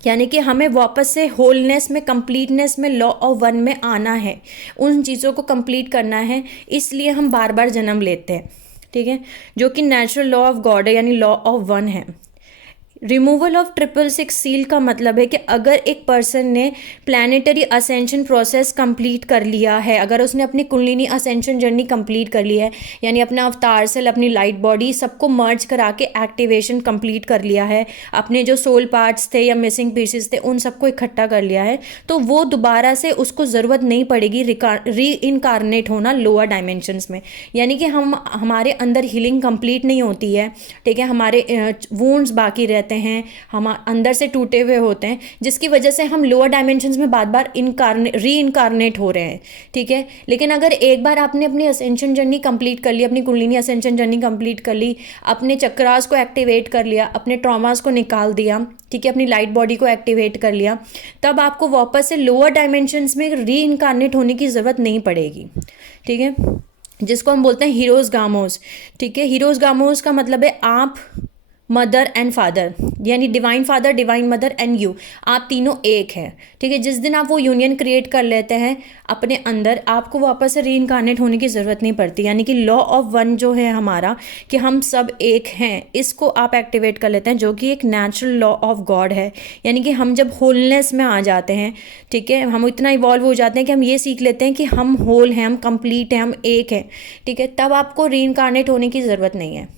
यानी कि हमें वापस से होलनेस में, कंप्लीटनेस में, लॉ ऑफ वन में आना है, उन चीज़ों को कंप्लीट करना है, इसलिए हम बार बार जन्म लेते हैं, ठीक है, जो कि नेचुरल लॉ ऑफ गॉड है, यानी लॉ ऑफ वन है। रिमूवल ऑफ 666 सील का मतलब है कि अगर एक पर्सन ने प्लानिटरी असेंशन प्रोसेस कंप्लीट कर लिया है, अगर उसने अपनी कुंडलिनी असेंशन जर्नी कंप्लीट कर ली है, यानी अपना अवतार सेल, अपनी लाइट बॉडी, सबको मर्ज करा के एक्टिवेशन कंप्लीट कर लिया है, अपने जो सोल पार्ट्स थे या मिसिंग पीसेस थे उन सबको इकट्ठा कर लिया है, तो वो दोबारा से उसको ज़रूरत नहीं पड़ेगी री इनकारनेट होना लोअर डायमेंशंस में। यानी कि हमारे अंदर हीलिंग कंप्लीट नहीं होती है, ठीक है, हमारे वुंड्स बाकी रहते हैं, हम अंदर से टूटे हुए होते हैं, जिसकी वजह से हम लोअर डायमेंशंस में बार बार री इनकारनेट हो रहे हैं, ठीक है। लेकिन अगर एक बार आपने अपनी असेंशन जर्नी कंप्लीट कर ली, अपनी कुंडलिनी असेंशन जर्नी कंप्लीट कर ली, अपने चक्रास को एक्टिवेट कर लिया, अपने ट्रॉमास को निकाल दिया, ठीक है, अपनी लाइट बॉडी को एक्टिवेट कर लिया, तब आपको वापस से लोअर डायमेंशंस में री इनकारनेट होने की ज़रूरत नहीं पड़ेगी, ठीक है, जिसको हम बोलते हैं हीरोज गामोस, ठीक है। हीरोज गामोस का मतलब है आप, मदर एंड फादर, यानी divine father, divine mother and you, आप तीनों एक हैं, ठीक है। जिस दिन आप वो यूनियन क्रिएट कर लेते हैं अपने अंदर, आपको वापस से री इनकारनेट होने की ज़रूरत नहीं पड़ती। यानी कि लॉ ऑफ वन जो है हमारा, कि हम सब एक हैं, इसको आप एक्टिवेट कर लेते हैं, जो कि एक नेचुरल लॉ ऑफ गॉड है। यानी कि हम जब होलनेस में आ जाते हैं, ठीक है, हम इतना इवॉल्व हो जाते हैं कि हम ये सीख लेते हैं कि हम होल हैं, हम कंप्लीट हैं, हम एक हैं, ठीक है, तब आपको री इनकारनेट होने की ज़रूरत नहीं है।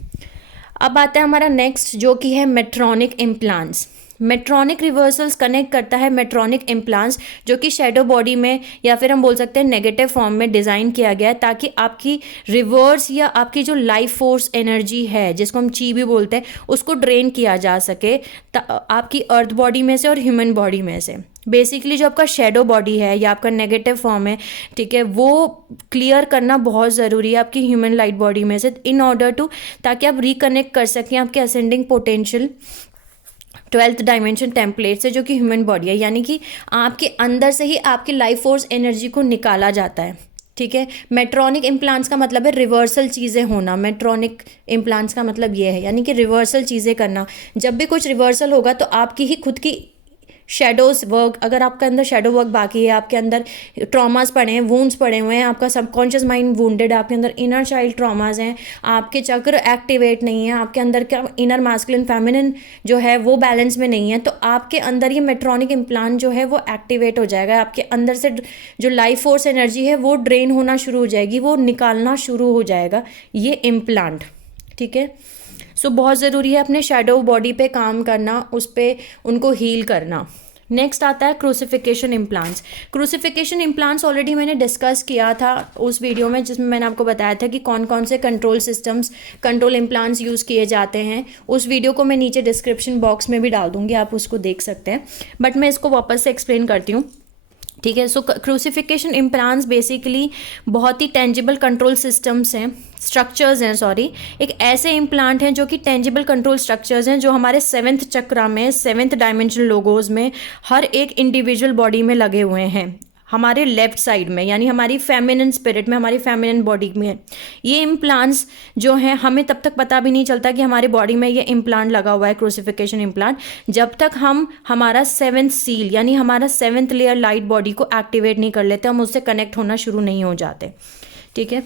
अब आता है हमारा नेक्स्ट, जो कि है Medtronic implants. Medtronic reversals connect करता है मेट्रॉनिक इम्प्लांट्स, जो कि शेडो बॉडी में या फिर हम बोल सकते हैं नेगेटिव फॉर्म में डिज़ाइन किया गया है, ताकि आपकी रिवर्स या आपकी जो लाइफ फोर्स एनर्जी है, जिसको हम ची भी बोलते हैं, उसको ड्रेन किया जा सके आपकी अर्थ बॉडी में से और ह्यूमन बॉडी में से। बेसिकली जो आपका शेडो बॉडी है या आपका नेगेटिव फॉर्म है, ठीक है, वो क्लियर करना बहुत ज़रूरी है आपकी ह्यूमन लाइट बॉडी में से, इन ऑर्डर टू, ताकि आप रिकनेक्ट कर सकें आपके ascending potential 12th dimension template से, जो कि ह्यूमन बॉडी है। यानी कि आपके अंदर से ही आपकी लाइफ फोर्स एनर्जी को निकाला जाता है, ठीक है। मेट्रॉनिक इम्प्लांट्स का मतलब है रिवर्सल चीज़ें होना, मेट्रॉनिक इम्प्लांट्स का मतलब ये है, यानी कि रिवर्सल चीज़ें करना। जब भी कुछ रिवर्सल होगा तो आपकी ही खुद की शेडोज वर्क, अगर आपके अंदर शेडो वर्क बाकी है, आपके अंदर ट्रॉमास पड़े हैं, वूंड्स पड़े हुए हैं, आपका सबकॉन्शियस माइंड वुंडेड है, आपके अंदर इनर चाइल्ड ट्रॉमास हैं, आपके चक्र एक्टिवेट नहीं है, आपके अंदर क्या इनर मास्कुलिन फेमिनिन जो है वो बैलेंस में नहीं है, तो आपके अंदर ये मेट्रॉनिक इम्प्लांट जो है वो एक्टिवेट हो जाएगा। आपके अंदर से जो लाइफ फोर्स एनर्जी है वो ड्रेन होना शुरू हो जाएगी, वो निकालना शुरू हो जाएगा ये इम्प्लांट, ठीक है। सो बहुत ज़रूरी है अपने शेडो बॉडी पे काम करना, उस पर उनको हील करना। नेक्स्ट आता है crucifixion implants. Crucifixion implants already मैंने डिस्कस किया था उस वीडियो में, जिसमें मैंने आपको बताया था कि कौन कौन से control systems, control implants use किए जाते हैं। उस वीडियो को मैं नीचे डिस्क्रिप्शन बॉक्स में भी डाल दूँगी, आप उसको देख सकते हैं, बट मैं इसको वापस से एक्सप्लेन करती हूँ, ठीक है। सो क्रूसिफिकेशन इम्प्लांट्स बेसिकली बहुत ही टेंजिबल कंट्रोल सिस्टम्स हैं, स्ट्रक्चर्स हैं, सॉरी, एक ऐसे इम्प्लांट हैं जो कि टेंजिबल कंट्रोल स्ट्रक्चर्स हैं, जो हमारे 7th चक्रा में, 7th डायमेंशनल लोगोज में, हर एक इंडिविजुअल बॉडी में लगे हुए हैं, हमारे लेफ्ट साइड में, यानी हमारी फेमिनिन स्पिरिट में, हमारी फेमिनिन बॉडी में। ये इम्प्लांट्स जो हैं हमें तब तक पता भी नहीं चलता कि हमारी बॉडी में ये इम्प्लांट लगा हुआ है, क्रूसिफिकेशन इम्प्लांट, जब तक हम हमारा 7th सील यानी हमारा 7th लेयर लाइट बॉडी को एक्टिवेट नहीं कर लेते, हम उससे कनेक्ट होना शुरू नहीं हो जाते, ठीक है।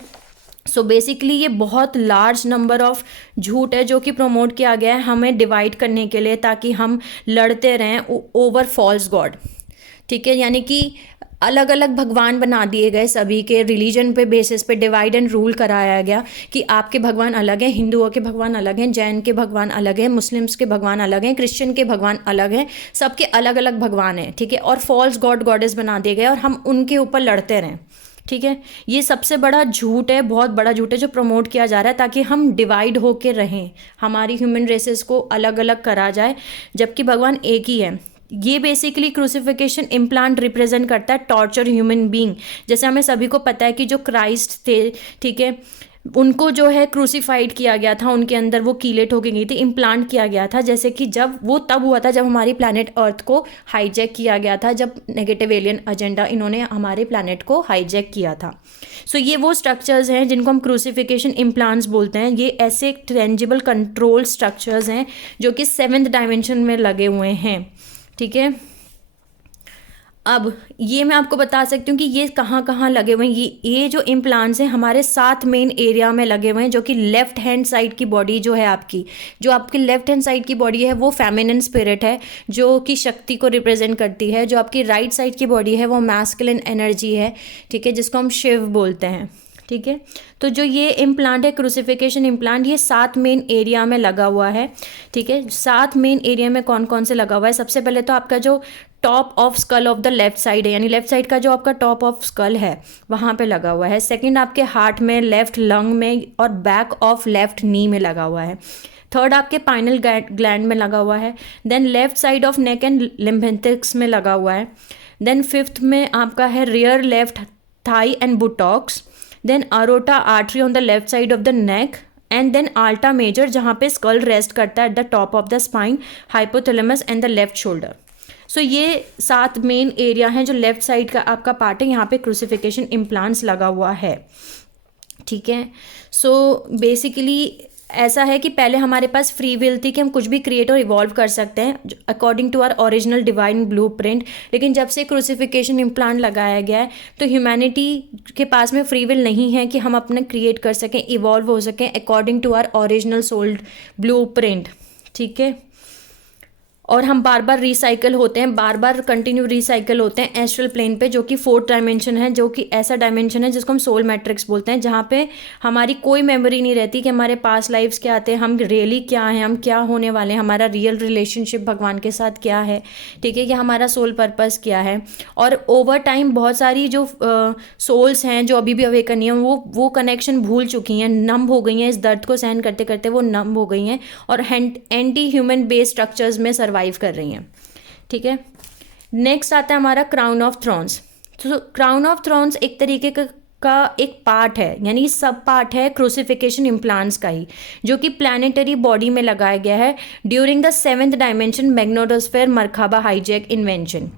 सो बेसिकली ये बहुत लार्ज नंबर ऑफ झूठ है जो कि प्रमोट किया गया है हमें डिवाइड करने के लिए, ताकि हम लड़ते रहें ओवर फॉल्स गॉड, ठीक है। यानी कि अलग अलग भगवान बना दिए गए, सभी के रिलीजन पे बेसिस पे डिवाइड एंड रूल कराया गया कि आपके भगवान अलग हैं, हिंदुओं के भगवान अलग हैं, जैन के भगवान अलग हैं, मुस्लिम्स के भगवान अलग हैं, क्रिश्चियन के भगवान अलग हैं, सबके अलग अलग भगवान हैं, ठीक है। और फॉल्स गॉड गॉडेस बना दिए गए और हम उनके ऊपर लड़ते रहें, ठीक है। ये सबसे बड़ा झूठ है, बहुत बड़ा झूठ है जो प्रमोट किया जा रहा है ताकि हम डिवाइड होके रहें, हमारी ह्यूमन रेसेस को अलग अलग करा जाए, जबकि भगवान एक ही है। ये बेसिकली क्रूसिफिकेशन इम्प्लांट रिप्रेजेंट करता है टॉर्चर ह्यूमन बीइंग। जैसे हमें सभी को पता है कि जो क्राइस्ट थे, ठीक है, उनको जो है क्रूसीफाइड किया गया था, उनके अंदर वो कीलें ठोकी गई थी, इम्प्लांट किया गया था। जैसे कि जब वो तब हुआ था जब हमारी प्लैनेट अर्थ को हाईजैक किया गया था, जब नेगेटिव एलियन एजेंडा इन्होंने हमारे प्लैनेट को हाईजैक किया था। सो ये वो स्ट्रक्चर्स हैं जिनको हम क्रूसीफिकेशन इम्प्लांट्स बोलते हैं। ये ऐसे टेंजिबल कंट्रोल स्ट्रक्चर्स हैं जो कि 7th डायमेंशन में लगे हुए हैं, ठीक है। अब ये मैं आपको बता सकती हूँ कि ये कहाँ कहाँ लगे हुए हैं। ये जो इम्प्लांट्स हैं हमारे 7 मेन एरिया में लगे हुए हैं, जो कि लेफ्ट हैंड साइड की बॉडी जो है आपकी, जो आपकी लेफ्ट हैंड साइड की बॉडी है वो फेमिनिन स्पिरिट है जो कि शक्ति को रिप्रेजेंट करती है। जो आपकी राइट साइड की बॉडी है वो मैस्कुलिन एनर्जी है, ठीक है, जिसको हम शिव बोलते हैं, ठीक है। तो जो ये इम्प्लांट है क्रूसिफिकेशन इम्प्लांट, ये 7 मेन एरिया में लगा हुआ है, ठीक है। 7 मेन एरिया में कौन कौन से लगा हुआ है? सबसे पहले तो आपका जो top of skull of the left side है, यानी लेफ्ट साइड का जो आपका टॉप ऑफ स्कल है वहाँ पे लगा हुआ है। सेकंड आपके हार्ट में, लेफ्ट लंग में और बैक ऑफ लेफ्ट नी में लगा हुआ है। थर्ड आपके पाइनल ग्लैंड में लगा हुआ है। Then left side of neck and lymphatics में लगा हुआ है। देन फिफ्थ में आपका है rear left thigh and buttocks. Then aorta artery on the left side of the neck and then alta major जहाँ पे स्कल रेस्ट करता है at the top of the spine, hypothalamus and the left shoulder. So ये 7 मेन एरिया हैं जो लेफ्ट साइड का आपका पार्ट है, यहाँ पे क्रूसिफिकेशन इम्प्लांट्स लगा हुआ है, ठीक है। सो बेसिकली ऐसा है कि पहले हमारे पास फ्री विल थी कि हम कुछ भी क्रिएट और इवॉल्व कर सकते हैं according to our original divine blueprint. लेकिन जब से क्रूसिफिकेशन इम्प्लांट लगाया गया है तो ह्यूमैनिटी के पास में फ्री विल नहीं है कि हम अपने क्रिएट कर सकें, इवॉल्व हो सकें according to our original soul blueprint, ठीक है। और हम बार बार रिसाइकल होते हैं, बार बार कंटिन्यू रिसाइकल होते हैं एस्ट्रल प्लेन पे, जो कि 4th डायमेंशन है, जो कि ऐसा डायमेंशन है जिसको हम सोल मैट्रिक्स बोलते हैं, जहाँ पे हमारी कोई मेमोरी नहीं रहती कि हमारे पास्ट लाइफ्स क्या आते हैं, हम रियली क्या हैं, हम क्या होने वाले हैं, हमारा रियल रिलेशनशिप भगवान के साथ क्या है, ठीक है, कि हमारा सोल पर्पस क्या है। और ओवर टाइम बहुत सारी जो सोल्स हैं जो अभी भी अवेकन है वो कनेक्शन भूल चुकी हैं, नम हो गई हैं, इस दर्द को सहन करते करते वो नम हो गई हैं और एंटी ह्यूमन बेस्ड स्ट्रक्चर्स में सर्वाइव कर रही हैं, ठीक है। नेक्स्ट आता है हमारा क्राउन ऑफ थ्रोन्स। तो क्राउन ऑफ थ्रोन्स एक तरीके का एक पार्ट है, यानी सब पार्ट है क्रूसिफिकेशन इम्प्लांट्स का ही, जो कि प्लैनेटरी बॉडी में लगाया गया है during the 7th dimension magnetosphere merkaba hijack invention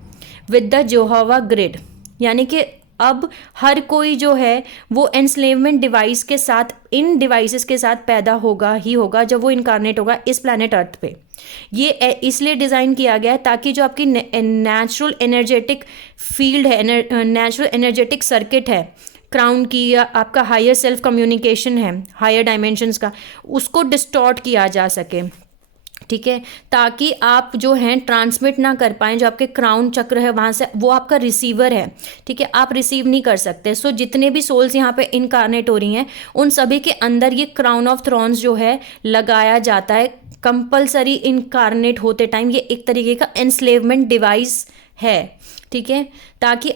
with the Jehovah grid. यानी कि अब हर कोई जो है वो एनस्लेवमेंट डिवाइस के साथ, इन डिवाइसेस के साथ पैदा होगा ही होगा जब वो इनकारनेट होगा इस प्लैनेट अर्थ पे। ये इसलिए डिज़ाइन किया गया है ताकि जो आपकी नेचुरल एनर्जेटिक फील्ड है, नेचुरल एनर्जेटिक सर्किट है क्राउन की, या आपका हायर सेल्फ कम्युनिकेशन है हायर डायमेंशंस का, उसको डिस्टॉर्ट किया जा सके, ठीक है, ताकि आप जो हैं ट्रांसमिट ना कर पाएँ। जो आपके क्राउन चक्र है वहाँ से, वो आपका रिसीवर है, ठीक है, आप रिसीव नहीं कर सकते। सो जितने भी सोल्स यहाँ पे इनकारनेट हो रही हैं उन सभी के अंदर ये क्राउन ऑफ थ्रोन्स जो है लगाया जाता है कंपलसरी इनकारनेट होते टाइम। ये एक तरीके का एनस्लेवमेंट डिवाइस है, ठीक है, ताकि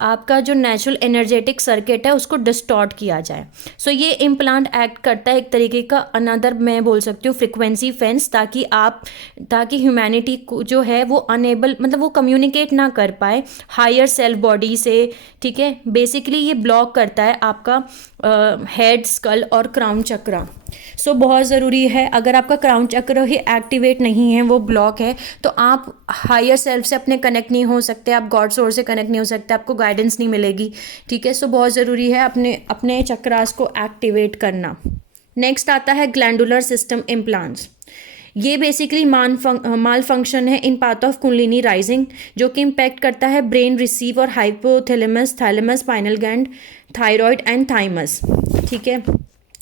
आपका जो नेचुरल एनर्जेटिक सर्किट है उसको डिस्टॉर्ट किया जाए। सो ये इम्प्लांट एक्ट करता है एक तरीके का अनदर, मैं बोल सकती हूँ, फ्रिक्वेंसी फेंस, ताकि ह्यूमैनिटी को जो है वो अनेबल, मतलब वो कम्युनिकेट ना कर पाए हायर सेल्फ बॉडी से, ठीक है। बेसिकली ये ब्लॉक करता है आपका हेड, स्कल और क्राउन चक्र। सो बहुत ज़रूरी है, अगर आपका क्राउन चक्र ही एक्टिवेट नहीं है, वो ब्लॉक है, तो आप हायर सेल्फ से अपने कनेक्ट नहीं हो सकते, आप गॉड सोर्स से कनेक्ट नहीं हो सकते, आपको गाइडेंस नहीं मिलेगी, ठीक है। सो बहुत ज़रूरी है अपने चक्रास को एक्टिवेट करना। नेक्स्ट आता है ग्लैंडुलर सिस्टम इम्प्लांट्स। ये बेसिकली माल फंक्शन है इन पाथ ऑफ कुंडलिनी राइजिंग, जो कि इम्पैक्ट करता है ब्रेन, रिसीव और hypothalamus, thalamus, pineal gland, thyroid and thymus, ठीक है।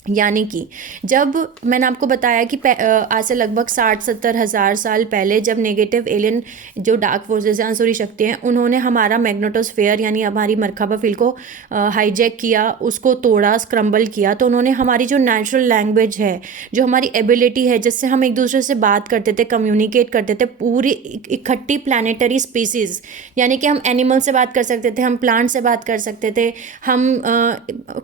यानी कि जब मैंने आपको बताया कि आज से लगभग 60-70 हज़ार साल पहले जब नेगेटिव एलियन जो डार्क फोर्सेस हैं, आंसुरी शक्ति हैं, उन्होंने हमारा मैग्नेटोस्फेयर यानी हमारी मरकबा फील्ड को हाईजैक किया, उसको तोड़ा, स्क्रम्बल किया, तो उन्होंने हमारी जो नेचुरल लैंग्वेज है, जो हमारी एबिलिटी है जिससे हम एक दूसरे से बात करते थे, कम्युनिकेट करते थे, पूरी इकट्ठी प्लानिटरी स्पीसीज़, यानी कि हम एनिमल से बात कर सकते थे, हम प्लांट से बात कर सकते थे, हम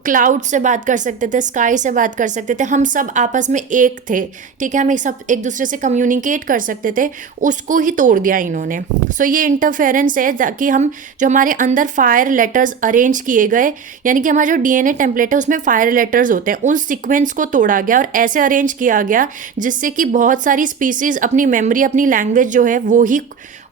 क्लाउड से बात कर सकते थे, स्काई से बात कर सकते थे, हम सब आपस में एक थे, ठीक है, हम एक दूसरे से कम्युनिकेट कर सकते थे, उसको ही तोड़ दिया इन्होंने। सो ये इंटरफेरेंस है ताकि हम जो हमारे अंदर फायर लेटर्स अरेंज किए गए, यानी कि हमारा जो डीएनए टेम्पलेट है उसमें फायर लेटर्स होते हैं, उस सीक्वेंस को तोड़ा गया और ऐसे अरेंज किया गया जिससे कि बहुत सारी स्पीसीज अपनी मेमोरी, अपनी लैंग्वेज जो है वो ही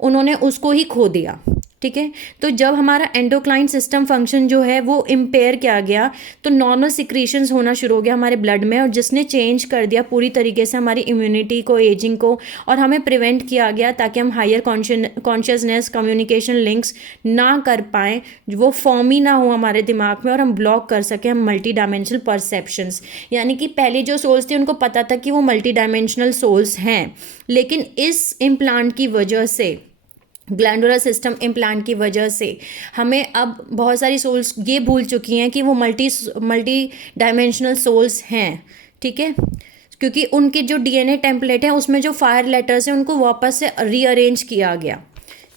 उन्होंने उसको ही खो दिया, ठीक है। तो जब हमारा एंडोक्राइन सिस्टम फंक्शन जो है वो इम्पेयर किया गया तो नॉर्मल सिक्रीशंस होना शुरू हो गया हमारे ब्लड में, और जिसने चेंज कर दिया पूरी तरीके से हमारी इम्यूनिटी को, एजिंग को, और हमें प्रिवेंट किया गया ताकि हम हायर कॉन्शियसनेस, कम्युनिकेशन लिंक्स ना कर पाएँ, वो फॉर्म ही ना हो हमारे दिमाग में, और हम ब्लॉक कर सकें हम मल्टी डायमेंशनल परसेप्शंस। यानी कि पहले जो सोल्स थे उनको पता था कि वो मल्टी डायमेंशनल सोल्स हैं, लेकिन इस इम्प्लांट की वजह से, ग्लैंडुलर सिस्टम इम्प्लांट की वजह से, हमें अब बहुत सारी सोल्स ये भूल चुकी हैं कि वो मल्टी डायमेंशनल सोल्स हैं, ठीक है, क्योंकि उनके जो डीएनए टेम्पलेट है उसमें जो फायर लेटर्स हैं उनको वापस से रीअरेंज किया गया,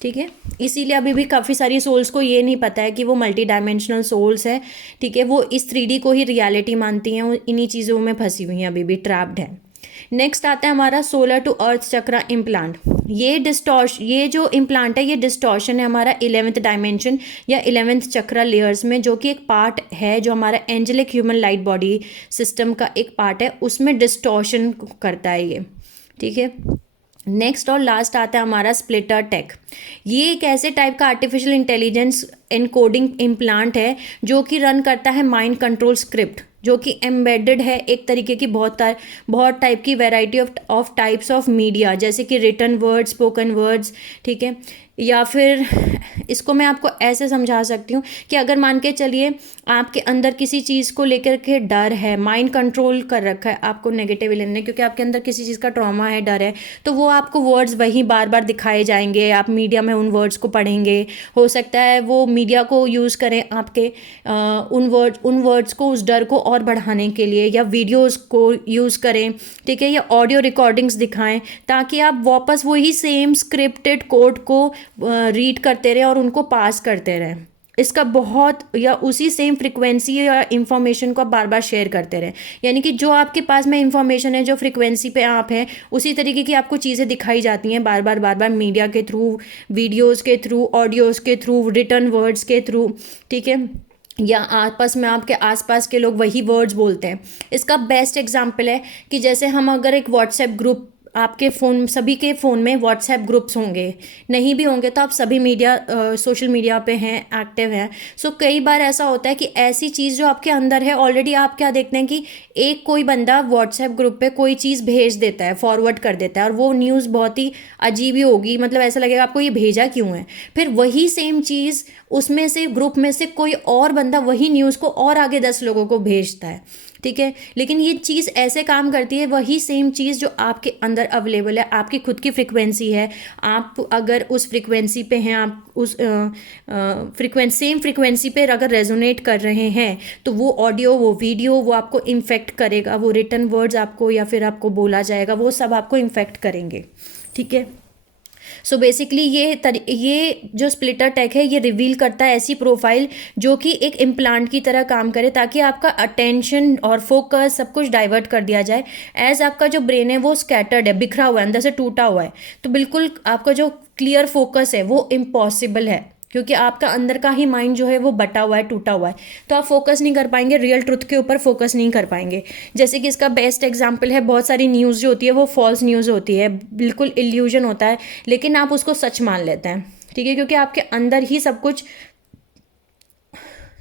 ठीक है। इसीलिए अभी भी काफ़ी सारी सोल्स को ये नहीं पता है कि वो मल्टी डायमेंशनल सोल्स है, ठीक है, वो इस 3D को ही रियलिटी मानती हैं, वो इन्हीं चीज़ों में फंसी हुई हैं, अभी भी ट्रैप्ड है। नेक्स्ट आता है हमारा solar to earth chakra implant. ये जो इम्प्लांट है ये डिस्टॉर्शन है हमारा 11th डायमेंशन या 11th चक्रा लेयर्स में, जो कि एक पार्ट है जो हमारा angelic human light body system का एक पार्ट है, उसमें डिस्टॉर्शन करता है ये, ठीक है। नेक्स्ट और लास्ट आता है हमारा स्प्लिटर टेक। ये एक ऐसे टाइप का आर्टिफिशियल इंटेलिजेंस एनकोडिंग इम्प्लांट है जो कि रन करता है माइंड कंट्रोल स्क्रिप्ट, जो कि एम्बेडेड है एक तरीके की बहुत टाइप की variety of types of media, जैसे कि रिटन वर्ड्स, स्पोकन वर्ड्स, ठीक है। या फिर इसको मैं आपको ऐसे समझा सकती हूँ कि अगर मान के चलिए आपके अंदर किसी चीज़ को लेकर के डर है, माइंड कंट्रोल कर रखा है आपको नेगेटिव एलियन ने, क्योंकि आपके अंदर किसी चीज़ का ट्रॉमा है, डर है, तो वो आपको वर्ड्स वही बार बार दिखाए जाएंगे, आप मीडिया में उन वर्ड्स को पढ़ेंगे, हो सकता है वो मीडिया को यूज़ करें आपके उन वर्ड्स को, उस डर को और बढ़ाने के लिए, या वीडियोज़ को यूज़ करें, ठीक है, या ऑडियो रिकॉर्डिंग्स दिखाएं ताकि आप वापस वही सेम स्क्रिप्टेड कोड को रीड करते रहें और उनको पास करते रहें। इसका बहुत, या उसी सेम फ्रिक्वेंसी या इंफॉर्मेशन को आप बार बार शेयर करते रहें, यानी कि जो आपके पास में इंफॉर्मेशन है, जो फ्रिक्वेंसी पे आप हैं, उसी तरीके की आपको चीज़ें दिखाई जाती हैं बार बार मीडिया के थ्रू, वीडियोज़ के थ्रू, ऑडियोज़ के थ्रू, रिटन वर्ड्स के थ्रू, ठीक है, या आपस में आपके आसपास के लोग वही वर्ड्स बोलते हैं। इसका बेस्ट एग्जांपल है कि जैसे हम अगर एक व्हाट्सएप ग्रुप, आपके फ़ोन, सभी के फ़ोन में व्हाट्सएप ग्रुप्स होंगे, नहीं भी होंगे तो आप सभी सोशल मीडिया पे हैं, एक्टिव हैं। सो कई बार ऐसा होता है कि ऐसी चीज़ जो आपके अंदर है ऑलरेडी, आप क्या देखते हैं कि एक कोई बंदा व्हाट्सएप ग्रुप पे कोई चीज़ भेज देता है, फॉरवर्ड कर देता है, और वो न्यूज़ बहुत ही अजीब ही होगी, मतलब ऐसा लगेगा आपको ये भेजा क्यों है। फिर वही सेम चीज़ उसमें से, ग्रुप में से कोई और बंदा वही न्यूज़ को और आगे 10 लोगों को भेजता है, ठीक है। लेकिन ये चीज़ ऐसे काम करती है, वही सेम चीज़ जो आपके अंदर अवेलेबल है, आपकी खुद की फ्रिक्वेंसी है, आप अगर उस फ्रिक्वेंसी पे हैं, आप उस सेम फ्रिक्वेंसी पे अगर रेजोनेट कर रहे हैं, तो वो ऑडियो, वो वीडियो, वो आपको इन्फेक्ट करेगा, वो रिटन वर्ड्स आपको या फिर आपको बोला जाएगा, वो सब आपको इन्फेक्ट करेंगे, ठीक है। सो बेसिकली ये जो स्प्लिटर टेक है ये रिवील करता है ऐसी प्रोफाइल जो कि एक इम्प्लांट की तरह काम करे, ताकि आपका अटेंशन और फोकस सब कुछ डाइवर्ट कर दिया जाए। एज आपका जो ब्रेन है वो स्कैटर्ड है, बिखरा हुआ है, अंदर से टूटा हुआ है, तो बिल्कुल आपका जो क्लियर फोकस है वो इम्पॉसिबल है, क्योंकि आपका अंदर का ही माइंड जो है वो बटा हुआ है, टूटा हुआ है, तो आप फोकस नहीं कर पाएंगे, रियल ट्रुथ के ऊपर फोकस नहीं कर पाएंगे। जैसे कि इसका बेस्ट एग्जांपल है, बहुत सारी न्यूज़ जो होती है वो फॉल्स न्यूज़ होती है, बिल्कुल इल्यूजन होता है, लेकिन आप उसको सच मान लेते हैं, ठीक है, क्योंकि आपके अंदर ही सब कुछ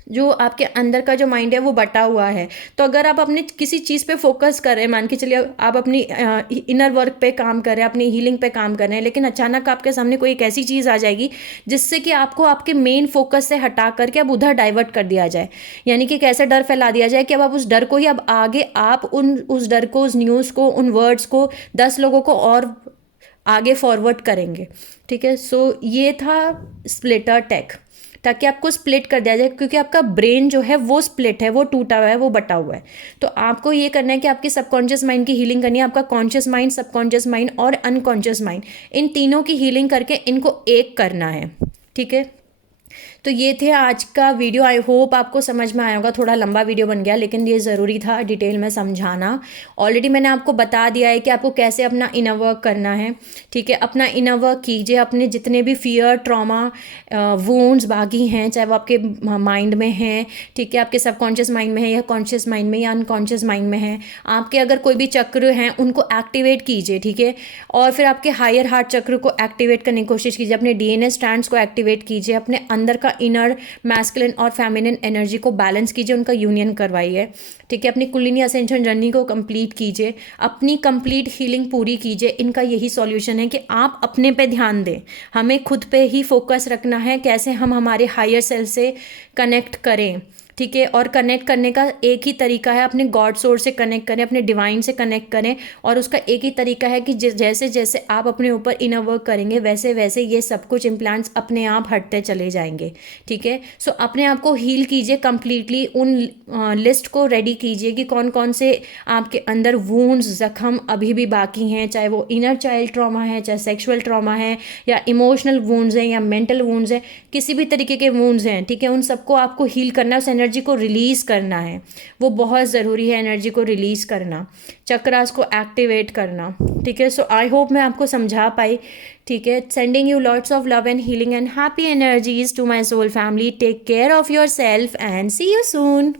जो आपके अंदर का जो माइंड है वो बटा हुआ है। तो अगर आप अपने किसी चीज़ पे फोकस कर रहे हैं, मान के चलिए आप अपनी इनर वर्क पे काम कर रहे हैं, अपनी हीलिंग पे काम कर रहे हैं, लेकिन अचानक आपके सामने कोई एक ऐसी चीज़ आ जाएगी जिससे कि आपको आपके मेन फोकस से हटा करके अब उधर डाइवर्ट कर दिया जाए, यानी कि कैसे डर फैला दिया जाए कि अब आप उस डर को ही अब आगे आप उस डर को, उस न्यूज़ को, उन वर्ड्स को 10 लोगों को और आगे फॉरवर्ड करेंगे। ठीक है, सो ये था स्प्लिटर टेक, ताकि आपको स्प्लिट कर दिया जाए, क्योंकि आपका ब्रेन जो है वो स्प्लिट है, वो टूटा हुआ है, वो बटा हुआ है। तो आपको ये करना है कि आपकी सबकॉन्शियस माइंड की हीलिंग करनी है, आपका कॉन्शियस माइंड, सबकॉन्शियस माइंड और अनकॉन्शियस माइंड, इन तीनों की हीलिंग करके इनको एक करना है। ठीक है, तो ये थे आज का वीडियो। आई होप आपको समझ में आया होगा। थोड़ा लंबा वीडियो बन गया, लेकिन ये ज़रूरी था डिटेल में समझाना। ऑलरेडी मैंने आपको बता दिया है कि आपको कैसे अपना इनर वर्क करना है। ठीक है, अपना इनर वर्क कीजिए, अपने जितने भी फियर, ट्रॉमा, वुंड्स बाकी हैं, चाहे वो आपके माइंड में हैं, ठीक है, आपके सबकॉन्शियस माइंड में है या कॉन्शियस माइंड में या अनकॉन्शियस माइंड में है, आपके अगर कोई भी चक्र हैं उनको एक्टिवेट कीजिए। ठीक है, और फिर आपके हायर हार्ट चक्र को एक्टिवेट करने की कोशिश कीजिए, अपने डीएनए स्ट्रैंड्स को एक्टिवेट कीजिए, अपने अंदर का इनर मैस्कुलिन और फेमिनिन एनर्जी को बैलेंस कीजिए, उनका यूनियन करवाइए। ठीक है, अपनी कुंडलिनी असेंशन जर्नी को कंप्लीट कीजिए, अपनी कंप्लीट हीलिंग पूरी कीजिए। इनका यही सॉल्यूशन है कि आप अपने पे ध्यान दें, हमें खुद पे ही फोकस रखना है, कैसे हम हमारे हायर सेल्फ से कनेक्ट करें। ठीक है, और कनेक्ट करने का एक ही तरीका है, अपने गॉड सोर्स से कनेक्ट करें, अपने डिवाइन से कनेक्ट करें, और उसका एक ही तरीका है कि जैसे जैसे आप अपने ऊपर इनर वर्क करेंगे वैसे वैसे ये सब कुछ इम्प्लांट्स अपने आप हटते चले जाएंगे। ठीक है, सो अपने आप को हील कीजिए कंप्लीटली, उन लिस्ट को रेडी कीजिए कि कौन कौन से आपके अंदर वुंड्स, जख्म अभी भी बाकी हैं, चाहे वो इनर चाइल्ड ट्रॉमा है, चाहे सेक्सुअल ट्रॉमा है, या इमोशनल वुंड्स हैं, या मेंटल वुंड्स हैं, किसी भी तरीके के वुंड्स हैं। ठीक है, उन सबको आपको हील करना है, उस एनर्जी को रिलीज़ करना है, वो बहुत ज़रूरी है, एनर्जी को रिलीज़ करना, चक्रास को एक्टिवेट करना। ठीक है, सो आई होप मैं आपको समझा पाई। ठीक है, sending you lots of love and healing and happy energies to my soul family. Take care of your self and see you soon.